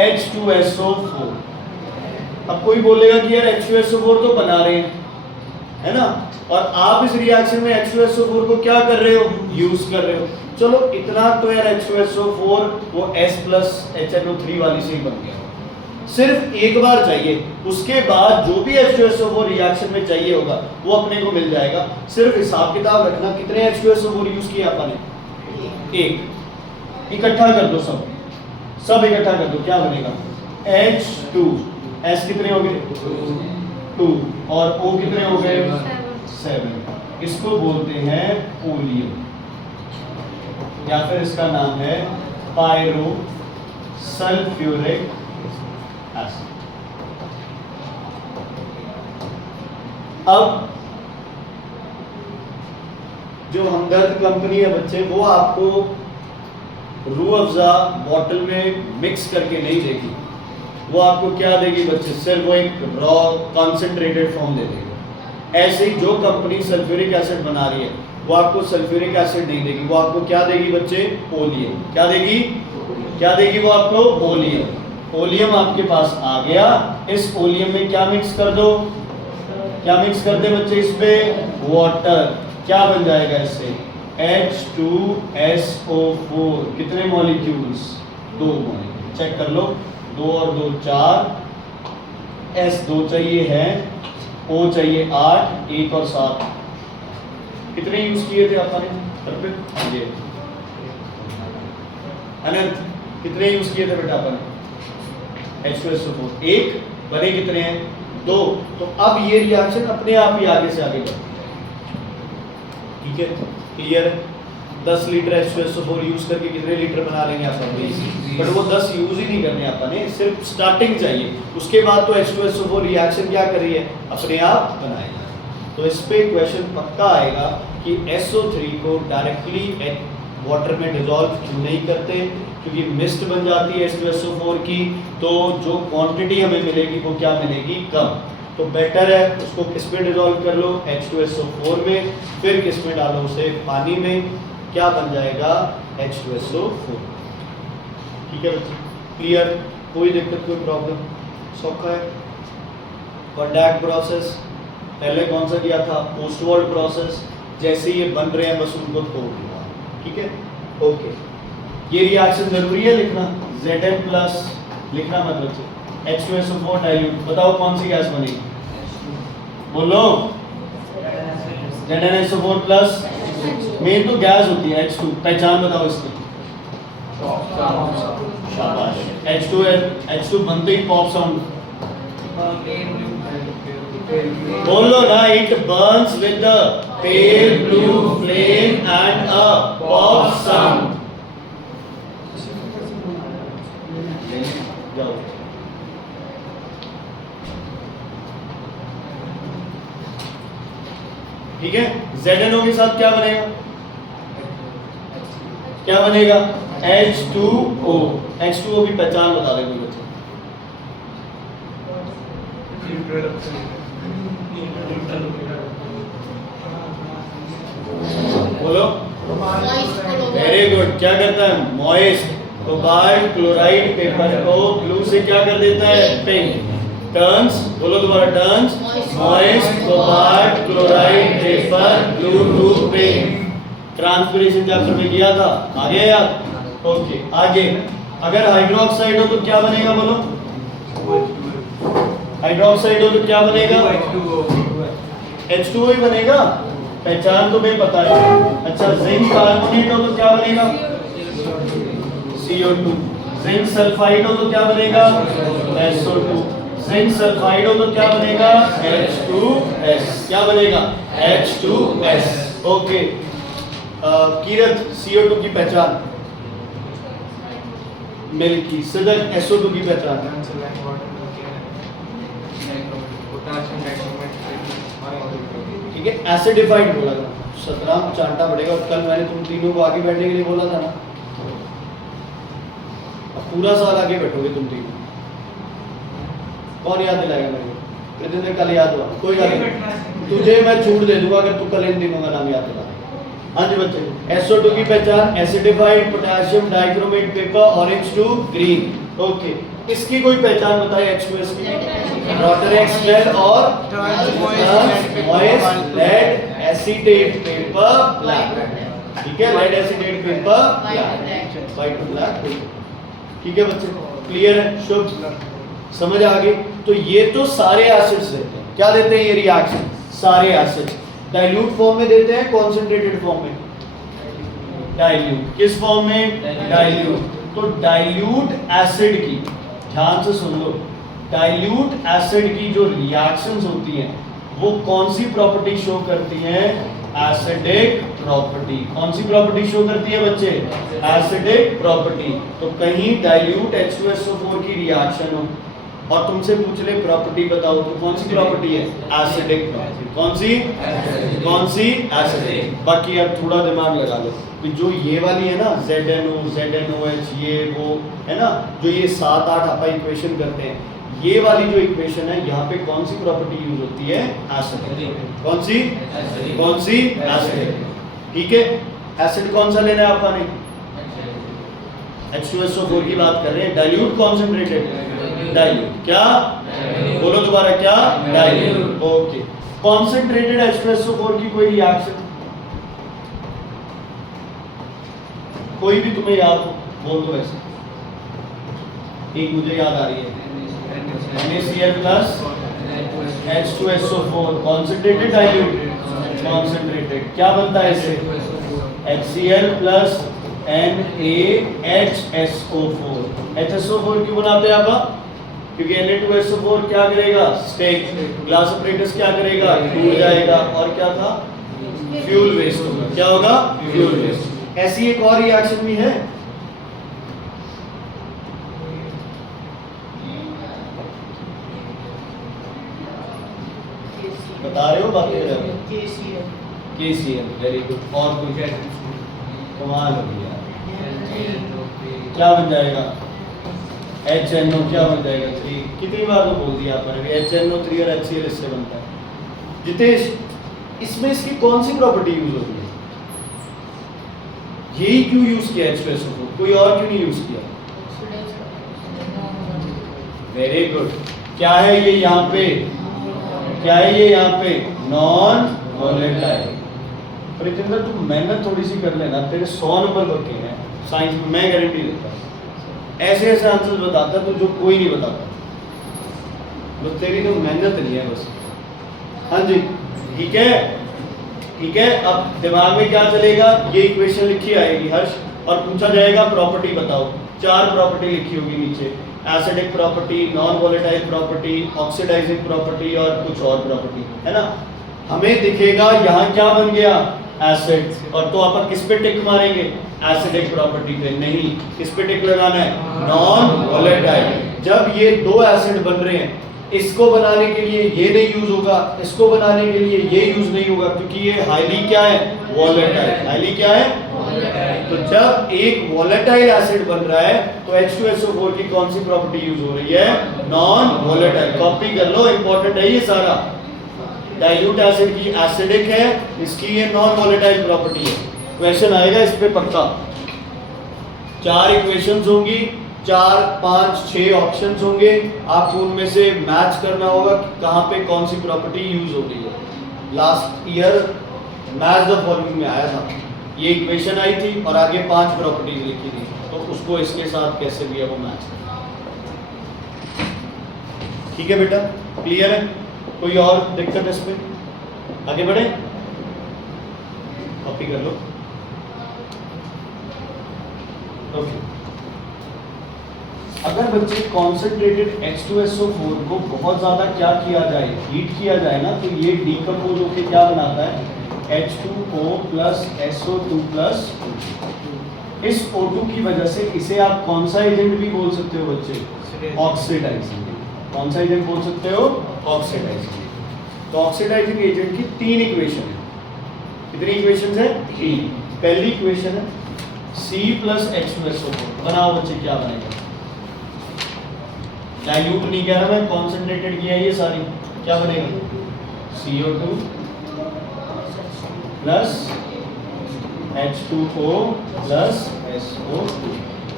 H2SO4। अब कोई बोलेगा कि यार H2SO4 तो बना रहे हैं, है ना, और आप इस रिएक्शन में H2SO4 को क्या कर रहे हो, यूज कर रहे हो। चलो इतना तो यार H2SO4 वो S प्लस HNO3 वाली से ही बन गया, सिर्फ एक बार चाहिए, उसके बाद जो भी H2SO4 रिएक्शन में चाहिए होगा वो अपने को मिल जाएगा। सिर्फ हिसाब किताब रखना कितने H2SO4 यूज किए आपने, एक। इकट्ठा कर दो, सब इकट्ठा कर दो, क्या बनेगा, H2, S कितने हो गए 2 और O कितने हो गए 7। इसको बोलते हैं ओलियम, या फिर इसका नाम है पायरो सल्फ्यूरिक एसिड। अब जो हमदर्द कंपनी है बच्चे, वो आपको रूह अफ़ज़ा बॉटल में मिक्स करके नहीं देगी, वो आपको क्या देगी बच्चे, सिर्फ वो एक रॉ कॉन्सेंट्रेटेड फॉर्म दे देगी। ऐसे ही जो कंपनी सल्फ्यूरिक एसिड बना रही है वो आपको सल्फ्यूरिक एसिड नहीं देगी, वो आपको क्या देगी बच्चे, ओलियम। क्या देगी, क्या देगी वो आपको, ओलियम। ओलियम आपके पास आ गया, इस ओलियम में क्या मिक्स कर दो, क्या मिक्स कर दे बच्चे, इसमें वाटर, क्या बन जाएगा इससे, H2SO4। कितने मॉलिक्यूल्स, 2 मॉलिक्यूल, चेक कर लो, 2 और 2 4, S 2 चाहिए है, O चाहिए 8, 1 और 7, कितने यूज किए थे आपने, ये अनंत कितने यूज किए थे बेटा आपने, H2SO4 1, बने कितने हैं, 2। तो अब ये रिएक्शन अपने आप ही आगे से आगे बढ़ती है, ठीक है, क्लियर। 10 लीटर H2SO4 यूज करके कितने लीटर बना लेंगे आप, 20। बट वो 10 यूज ही नहीं करने आपने, सिर्फ स्टार्टिंग चाहिए, उसके बाद तो H2SO4 रिएक्शन क्या कर रही है, अपने आप बनाएगा। तो इस पे क्वेश्चन पक्का आएगा कि SO3 को डायरेक्टली वाटर में डिसॉल्व क्यों नहीं करते, क्योंकि मिस्ट बन जाती है H2SO4 की, तो जो क्वांटिटी हमें मिलेगी वो क्या मिलेगी, कम। तो बेटर है उसको किस में डिसॉल्व कर लो, H2SO4 में, फिर किस में डालो उसे, पानी में, क्या बन जाएगा, H2SO4। ठीक है बच्चे, क्लियर, कोई दिक्कत कोई प्रॉब्लम, सौखा है। कॉन्टैक्ट प्रोसेस पहले कौन सा किया था, पोस्टवर्ल्ड प्रोसेस, जैसे ये बन रहे हैं बस उनको तोड़ दिया, ठीक है, ओके। ये रिएक्शन जरूरी है लिखना, Zn प्लस लिखना मत बच्चे, H2SO4 डाइल्यूट, बताओ कौन सी गैस बनेगी, बोलो, ZnSO4 प्लस, मेन तो गैस होती है H2, पहचान बताओ इसकी, शाबाश, H2 बनते ही पॉप साउंड बोलो ना, it Burns with the pale blue flame and a pop sound. जाओ, ठीक है। ZnO के साथ क्या बनेगा, क्या बनेगा, H2O। H2O की पहचान बता दे कोई बच्चे, बोलो, वेरी गुड, क्या करता है, मॉइस्ट, कोबाल्ट क्लोराइड पेपर को ब्लू से क्या कर देता है, पिंक, टर्न्स, बोलो दोबारा, turns moist cobalt chloride paper blue to pink. Transpiration chapter में किया था, आ गया याद, ओके। आगे अगर हाइड्रोक्साइड हो तो क्या बनेगा, बोलो, हाइड्रोक्साइड हो तो क्या बनेगा, H2O ही बनेगा, पहचान तो मैं पता है। अच्छा, जिंक कार्बोनेट हो तो क्या बनेगा, CO2। जिंक सल्फाइड हो तो क्या बनेगा, SO2। जिंक सल्फाइड हो तो क्या बनेगा, H2S। क्या बनेगा, H2S, ओके। कीरत, CO2 की पहचान, मिल्की। सिदक, SO2 की पहचान, ठीक है, एसिडिफाइड बोला था, 17 चांटा पड़ेगा। कल मैंने तुम तीनों को आगे बैठने के लिए बोला था ना, अब पूरा साल आगे बैठोगे तुम तीनों, कौन याद दिलाएगा मेरे को, कल याद हुआ, कोई याद नहीं। तुझे मैं छूट दे दूंगा अगर तू कल इन तीनों का नाम याद रखा। हाँ जी बच्चे, SO2 की पहचान acidified potassium dichromate paper orange to green. Okay, इसकी कोई पहचान बताइए H2S की। रोटरेक्स स्मेल और moist lead acetate paper black. ठीक है, lead acetate paper black, white black. ठीक है बच्चे, क्लियर है? शुभ, समझ आ गई? तो ये तो सारे एसिड्स देते हैं। क्या देते हैं ये रिएक्शन? सारे एसिड्स। डाइल्यूट फॉर्म में देते हैं, कॉन्सेंट्रेटेड फॉर्म में? डाइल्यूट। किस फॉर्म में? डाइल्यूट। तो डाइल्यूट एसिड की, ध्यान से सुन लो, डाइल्यूट एसिड की जो रिएक्शंस होती हैं वो कौन सी प्रॉपर्टी शो करती हैं? Acidic property. कौन सी प्रॉपर्टी शो करती है बच्चे? Acidic property. तो कहीं डाइल्यूट H2SO4 की रिएक्शन हो और तुमसे पूछ ले प्रॉपर्टी बताओ, तो कौन सी प्रॉपर्टी है? Acidic property. कौन सी? कौन सी? एसिडिक। बाकी अब थोड़ा दिमाग लगा लो कि जो ये वाली है ना, ZNO, ZNOH, ये वो है ना, जो ये 7-8 आप इक्वेशन करते हैं, ये वाली जो इक्वेशन है यहाँ पे कौन सी प्रॉपर्टी यूज होती है? एसिडिक। कौन सी? कौन सी? एसिडिक। ठीक है, एसिड कौन सा लेना है आपका? नहीं, H2SO4 की बात कर रहे हैं। डाइल्यूट कॉन्सेंट्रेटेड, डाइल्यूट क्या? बोलो दोबारा, क्या? डाइल्यूट। ओके, कॉन्सेंट्रेटेड H2SO4 की कोई रिएक्शन कोई भी तुम्हें याद हो बोल दो। ऐसे एक मुझे याद आ रही है, NaCl plus H2SO4 concentrated, dilute concentrated. क्या बनता है इससे? HCl plus NaHSO4। HSO4 क्यों बनाते हैं आप? क्योंकि Na2SO4 क्या करेगा? स्टेक। ग्लास अपरेटस क्या करेगा? टूट जाएगा। और क्या था? फ्यूल वेस्ट होगा। क्या होगा? Fuel waste. ऐसी एक और रिएक्शन भी है, बता रहे हो? बात कर रहे हो? KCl। Very good. और कुछ है? कमाल हो गया। क्या बन जाएगा? HNO। क्या बन जाएगा? 3। कितनी बार तो बोल दिया आपने, HNO3 और HCl इससे बनता है। जितेश, इसमें इसकी कौन सी प्रॉपर्टी यूज होती है? यही क्यों यूज किया H2SO4? कोई और क्यों नहीं यूज किया? Very good. क्या है ये यहाँ पे? क्या है ये यहाँ पे? Non volatile. प्रीतिंदर तू मेहनत थोड़ी सी कर लेना, तेरे 100 नंबर बचे हैं साइंस में, मैं गारंटी देता हूँ। ऐसे ऐसे आंसर बताता तो जो कोई नहीं बताता, बस तेरी तो मेहनत नहीं है बस। हाँ जी, ठीक है, ठीक है। अब दिमाग में क्या चलेगा? ये इक्वेशन लिखी आएगी हर्ष, और पूछा जाएगा प्रॉपर्टी बताओ। 4 प्रॉपर्टी लिखी होगी नीचे, acidic property, non volatile property, oxidising property और कुछ और प्रॉपर्टी, है ना। हमें दिखेगा यहाँ क्या बन गया? एसिड। और तो आप किस पे टिक मारेंगे? एसिडिक प्रॉपर्टी पे। नहीं, किस पे टिक लगाना है? Non volatile. जब ये 2 एसिड बन रहे हैं, इसको बनाने के लिए ये नहीं यूज होगा, इसको बनाने के लिए ये यूज नहीं होगा, क्योंकि ये हाईली क्या है? वोलेटाइल। हाईली क्या है? तो जब एक वोलेटाइल एसिड बन रहा है तो H2SO4 की कौन सी प्रॉपर्टी यूज हो रही है? Non volatile. कॉपी कर लो, इंपॉर्टेंट है ये सारा। डाइल्यूट एसिड की एसिडिक है, इसकी ये नॉन वोलेटाइल प्रॉपर्टी है। क्वेश्चन आएगा इस पे पक्का। 4 इक्वेशंस होंगी, 4, 5, 6 ऑप्शंस होंगे, आपको उनमें से मैच करना होगा कि कहाँ पे कौन सी प्रॉपर्टी यूज हो रही है। Last year match the following में आया था, ये इक्वेशन आई थी और आगे 5 प्रॉपर्टीज लिखी थी, तो उसको इसके साथ कैसे भी है वो मैच करना। ठीक है बेटा, क्लियर है? कोई और दिक्कत इसमें? आगे बढ़े, कॉपी कर लो। ओके, अगर बच्चे कॉन्सेंट्रेटेड H2SO4 को बहुत ज़्यादा क्या किया जाए, हीट किया जाए ना, तो ये डीकम्पोज होकर क्या बनाता है? H2O plus SO2 plus O2। इस O2 की वजह से इसे आप कौन सा एजेंट भी बोल सकते हो बच्चे? ऑक्सीडाइजिंग। कौन सा एजेंट बोल सकते हो? ऑक्सीडाइजिंग। तो ऑक्सीडाइजिंग एजेंट की 3 इक्वेशन है। कितनी इक्वेशन है? 3। पहली इक्वेशन है C प्लस H2SO4। बनाओ बच्चे, क्या बनेगा? डाइल्यूट नहीं कह रहा मैं, कॉन्सेंट्रेटेड किया ये सारी। क्या बनेगा? CO2 plus H2O plus SO2।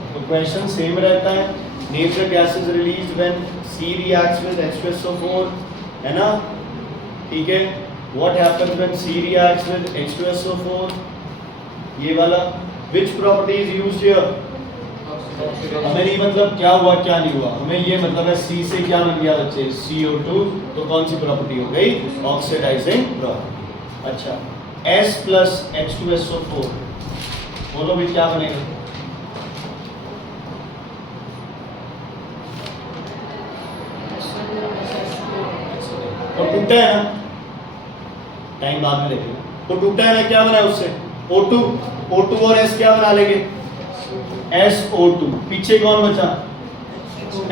तो क्वेश्चन सेम रहता है, name the gases released when C reacts with H2SO4, है ना, ठीक है। What happens when C reacts with H2SO4, ये वाला। Which property is used here, हमें नहीं मतलब क्या हुआ क्या नहीं हुआ, हमें ये मतलब है C से क्या बन गया बच्चे, CO2, तो कौन सी प्रॉपर्टी हो गई, ऑक्सीडाइजिंग प्रॉपर्टी। अच्छा, S प्लस H2SO4, बोलो भी क्या बनेगा, और टूटा है ना, टाइम बाद में देखेंगे, तो टूटा है ना, क्या बना है उससे O2, O2 और S क्या बना लेंगे, SO2, पीछे कौन बचा,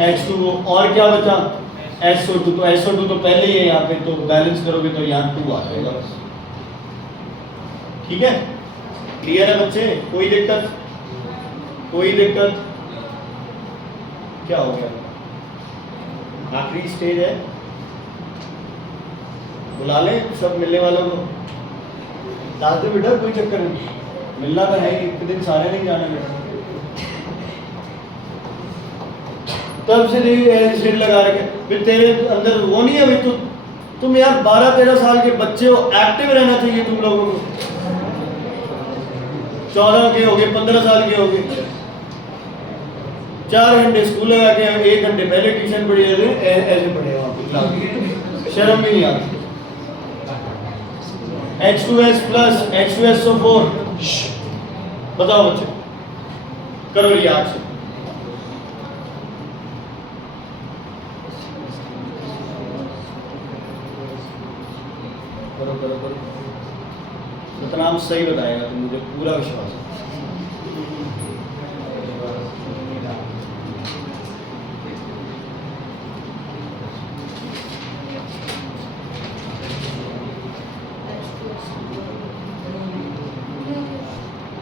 H2O, और क्या बचा SO2, तो SO2 तो पहले ही है यहाँ पे, तो बैलेंस करोगे तो यहाँ 2 आ जाएगा, ठीक है। क्लियर है बच्चे, कोई दिक्कत, कोई दिक्कत, क्या हो गया, आखिरी स्टेज है, बुला ले सब मिलने वालों को, डाल दे बेटा, कोई चक्कर नहीं, मिलना तो है ही, एक दिन सारे नहीं जाने बेटा, तब से सिर लगा रखे, फिर तेरे अंदर वो नहीं है भाई, तुम यार 12-13 साल के बच्चे हो, एक्टिव रहना चाहिए तुम लोगों को, 14 के हो गए, 15 साल के हो गए, 4 घंटे स्कूल लगा के 1 घंटे पहले ट्यूशन पढ़ी जाते, ऐसे पढ़े वहाँ पे, शर्म भी नहीं आती। H2S प्लस H2SO4, बताओ बच्चे, करो रिएक्शन, करो करो करो, सतनाम सही बताएगा, तो मुझे पूरा विश्वास है।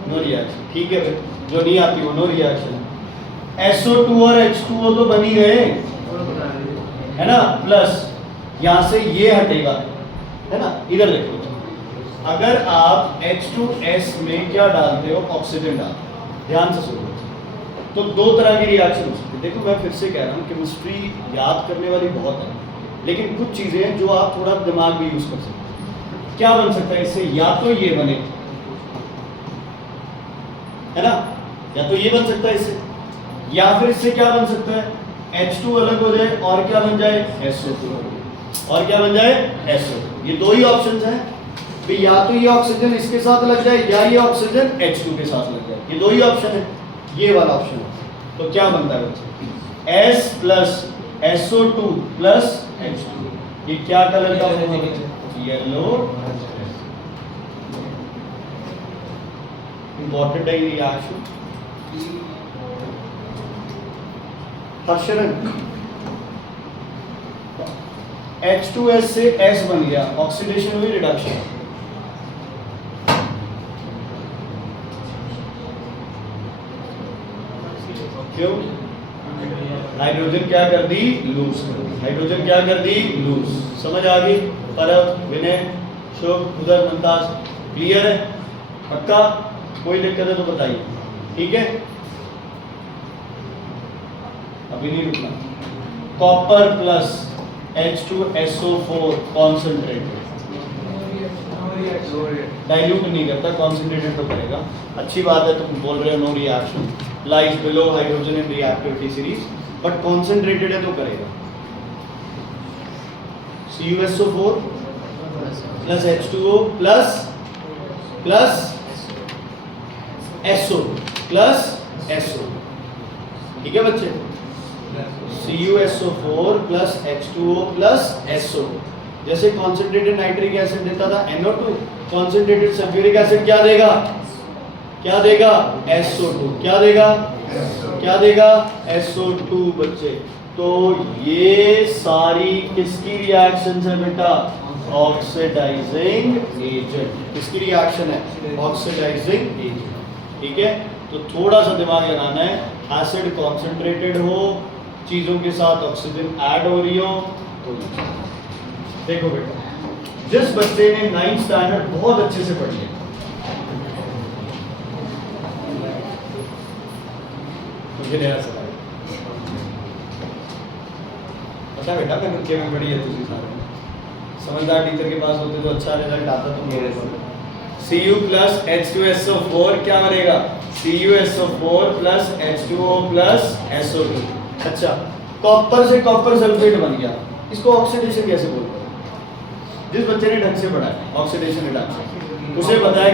नो रिएक्शन, ठीक है भाई, जो नहीं आती वो नो रिएक्शन। SO2 और H2O तो बन ही गए, है ना, प्लस यहाँ से ये हटेगा, है ना, इधर देखो, अगर आप H2S में क्या डालते हो, ऑक्सीजन डालते हो, ध्यान से सुनो, तो 2 तरह की रिएक्शन हो सकती है। देखो मैं फिर से कह रहा हूँ, केमिस्ट्री याद करने वाली बहुत है, लेकिन कुछ चीजें हैं जो आप थोड़ा दिमाग भी यूज कर सकते हैं। क्या बन सकता है इससे, या तो ये बने, है ना, या तो ये बन सकता है इससे, या फिर इससे क्या बन सकता है, H2 अलग हो जाए और क्या बन जाए, SO2, और क्या बन जाए, SO2। ये 2 ही ऑप्शंस हैं, तो या तो ये ऑक्सीजन इसके साथ लग जाए, या ये ऑक्सीजन H2 के साथ लग जाए, ये 2 ही ऑप्शन है, ये वाला ऑप्शन है। तो क्या बनता है बच्चे, S plus SO2 plus H2, ये क्या कलर का होगा, येलो। इंपॉर्टेंट है ये रिएक्शन। हर्षण, H2S से S बन गया, ऑक्सीडेशन हुई, रिडक्शन, क्यों, हाइड्रोजन क्या कर दी, लूज कर दी, हाइड्रोजन क्या कर दी, लूज। समझ आ गई, परब, विनय, शुभ, उदर, मुमताज, क्लियर है, पक्का, कोई दिक्कत है तो बताइए, ठीक है, अभी नहीं रुकना। Copper plus H2SO4 concentrated, dilute नहीं करता, कॉन्सेंट्रेटेड तो करेगा, अच्छी बात है, तुम बोल रहे हो no reaction lies below hydrogen in reactivity series, but concentrated है तो करेगा। CuSO4 plus H2O plus SO plus SO, ठीक है बच्चे, CuSO4 plus H2O plus SO, जैसे कॉन्सेंट्रेटेड नाइट्रिक एसिड देता था NO2, कॉन्सेंट्रेटेड सल्फ्यूरिक एसिड क्या देगा, क्या देगा, SO2, क्या देगा, क्या देगा, SO2 बच्चे। तो ये सारी किसकी रिएक्शन है बेटा, ऑक्सीडाइजिंग एजेंट, किसकी रिएक्शन है, ऑक्सीडाइजिंग एजेंट, ठीक है। तो थोड़ा सा दिमाग लगाना है, एसिड कॉन्सेंट्रेटेड हो, चीजों के साथ ऑक्सीजन ऐड हो रही हो, तो देखो बेटा जिस बच्चे ने 9th स्टैंडर्ड बहुत अच्छे से पढ़ लिया, मुझे नया सवाल पता बेटा मैं रुके में पढ़ी है, तुझे सारे समझदार टीचर के पास होते तो अच्छा रिजल्ट आता तुम मेरे पर। Cu plus H2SO4 क्या बनेगा? CuSO4 plus H2O plus SO2। अच्छा, कॉपर से कॉपर सल्फेट बन गया, इसको ऑक्सीडेशन कैसे बोलते हैं? जिस बच्चे ने ढंग से पढ़ा है ऑक्सीडेशन रिडक्शन, उसे पता है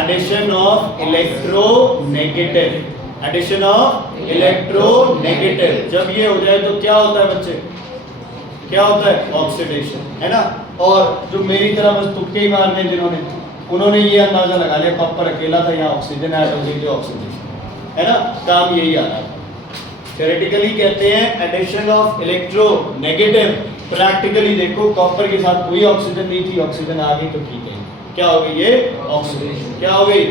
addition of electronegative, addition of electronegative. जब ये हो जाए तो क्या होता है बच्चे, क्या होता है? ऑक्सीडेशन, है ना। और जो मेरी तरह बस तुक्के ही मारने जिन्होंने, उन्होंने ये अंदाजा लगा लिया कॉपर अकेला था, यहाँ ऑक्सीजन ऐड हो गई, ऑक्सीडेशन, है ना। काम यही आ रहा है। थ्योरेटिकली कहते हैं एडिशन ऑफ इलेक्ट्रोनेगेटिव, प्रैक्टिकली देखो कॉपर के साथ कोई ऑक्सीजन नहीं थी, ऑक्सीजन आ गई तो ठीक है, क्या हो गई ये? ऑक्सीडेशन। क्या हो गई?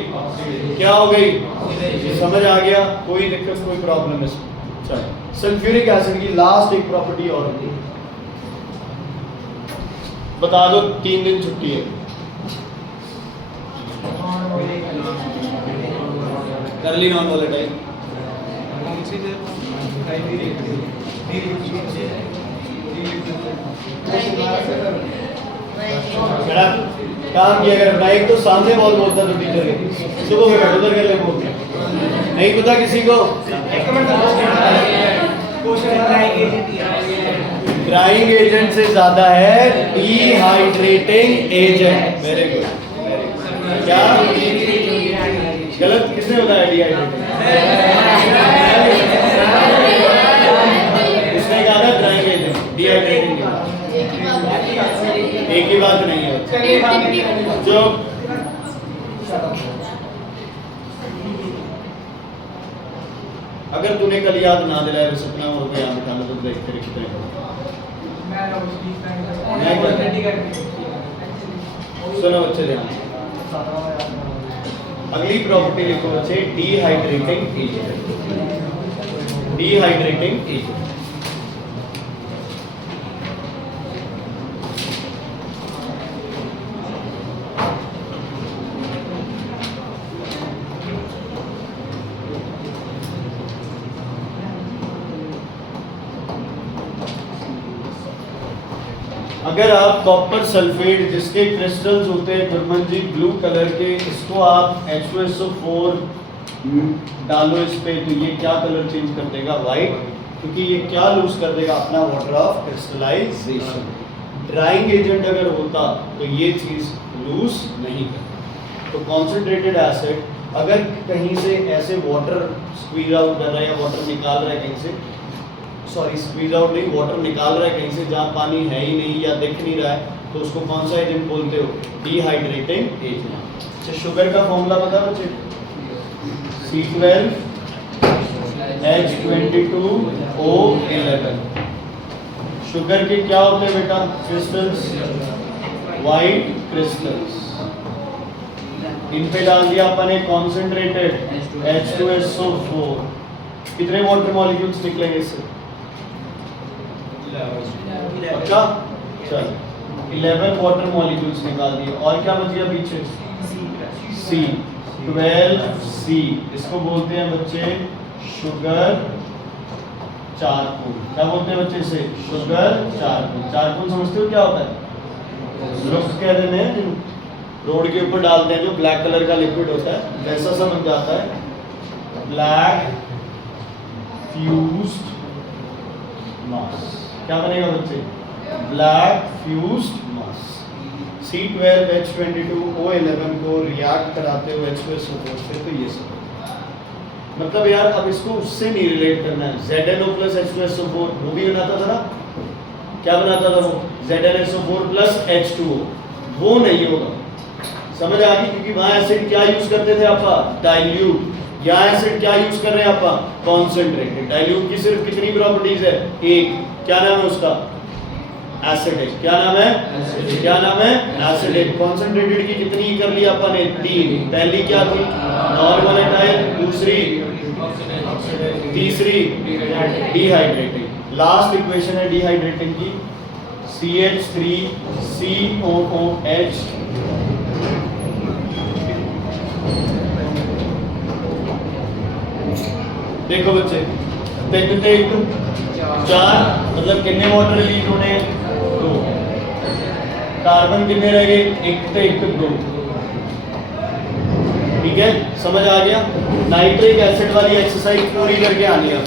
क्या हो गई? समझ आ गया? कोई दिक्कत कोई प्रॉब्लम इसमें? चलो, सल्फ्यूरिक एसिड की लास्ट एक प्रॉपर्टी और होती है, बता दो। 3 दिन छुट्टी है, कर ली नॉन वोलेटाइल। काम किया अगर ब्राइक तो सामने बॉल बोलता तो टीचर के सुबह में उधर कर ले बोलते, नहीं पता किसी को। ड्राइंग एजेंट से ज्यादा है डिहाइड्रेटिंग एजेंट। Very good. क्या गलत किसने बताया? डिहाइड्रेटिंग किसने कहा था? Drying agent dehydrating. एक ही बात नहीं है जो अगर तूने कल याद ना दिलाया तो सपना और को याद निकालो तो देख तेरे कितने सुनो बच्चे ध्यान। अगली प्रॉपर्टी लिखो बच्चे, डिहाइड्रेटिंग एजेंट। डिहाइड्रेटिंग एजेंट अगर आप कॉपर सल्फेट जिसके क्रिस्टल्स होते हैं गुरमन जी ब्लू कलर के, इसको आप H2SO4 डालो इस पे, तो ये क्या कलर चेंज कर देगा? वाइट, क्योंकि ये क्या लूज कर देगा? अपना water of crystallisation. Drying agent अगर होता तो ये चीज लूज नहीं करता। तो कॉन्सेंट्रेटेड एसिड अगर कहीं से ऐसे वाटर स्क्वीज आउट कर रहा है या वाटर निकाल रहा है कहीं से, सॉरी स्क्वीज आउट नहीं, वाटर निकाल रहा है कहीं से जहाँ पानी है ही नहीं या दिख नहीं रहा है, तो उसको कौन सा एजेंट बोलते हो? Dehydrating agent. अच्छा, शुगर का फॉर्मूला पता बच्चे? C12H22O11। शुगर के क्या होते हैं बेटा? Crystals, white crystals. इन पे डाल दिया अपन ने कॉन्सेंट्रेटेड H2SO4। कितने वाटर मॉलिक्यूल्स निकलेंगे इससे? अच्छा, चल 11 वाटर मॉलिक्यूल्स निकाल दिए। और क्या बच गया पीछे? C12C। इसको बोलते हैं बच्चे शुगर चारकोल। क्या बोलते हैं बच्चे इसे? Sugar charcoal. चारकोल समझते हो क्या होता है? रुख कह देते हैं, रोड के ऊपर डालते हैं जो ब्लैक कलर का लिक्विड होता है, वैसा सा बन जाता है। ब्लैक फ्यूज्ड मास। क्या बनेगा बच्चे? ब्लैक फ्यूज्ड मास। C12H22O11 को रिएक्ट कराते हुए H2SO4 से, तो ये सब मतलब यार अब इसको उससे नहीं रिलेट करना है। ZnO plus H2SO4 वो भी बनाता था ना, क्या बनाता था वो? ZnSO4 plus H2O। वो नहीं होगा, समझ आ गई? क्योंकि वहां एसिड क्या यूज करते थे आपका? डाइल्यूट। यहाँ एसिड क्या यूज कर रहे हैं आपका? कॉन्सेंट्रेटेड। डाइल्यूट की सिर्फ कितनी प्रॉपर्टीज है? एक। क्या नाम है उसका? एसिडिक। क्या नाम है? क्या नाम है? एसिडिक। कॉन्सेंट्रेटेड की कितनी कर ली अपन ने? 3। पहली क्या थी? Non volatile. दूसरी, तीसरी डिहाइड्रेटिंग। लास्ट इक्वेशन है डिहाइड्रेटिंग की CH3COOH देखो बच्चे तीन ते एक 4 मतलब कितने वाटर रिलीज होने 2 कार्बन कितने रह गए 1 ते 1 2 ठीक है समझ आ गया नाइट्रिक एसिड वाली एक्सरसाइज पूरी करके आनी है